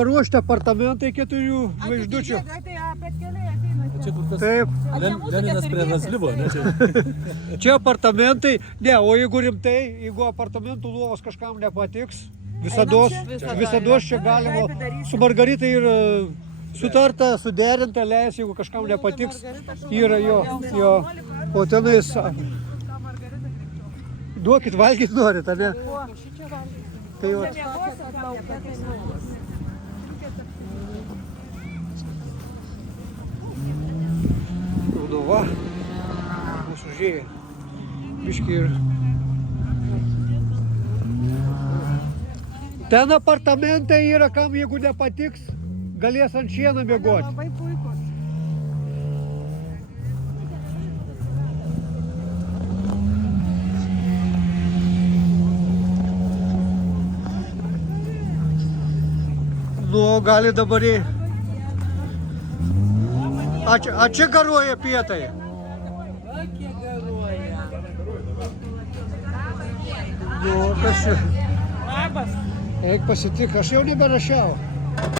Paruošti apartamentai 4 žvaigždučių. Čia kur kas Taip. Leninas prie Razlivo, ne čia? Čia apartamentai. Ne, o jeigu rimtai, jeigu apartamentų lovos kažkam nepatiks, visados čia galima su Margarita ir sutarta, suderinta, leis, jeigu kažkam nepatiks, yra jo. O tenais, duokit valgyti norit, ar ne? Tai jau. Nu va, mūsų užėjo. Biški ir. Ten apartamentai yra, kam jeigu nepatiks, galės ant šieno miegoti. Labai puikus. Nu, gali dabar į... A čia garuoja pietai. Nu, kas čia? Labas. Eik pasitik, aš jau neberašiau.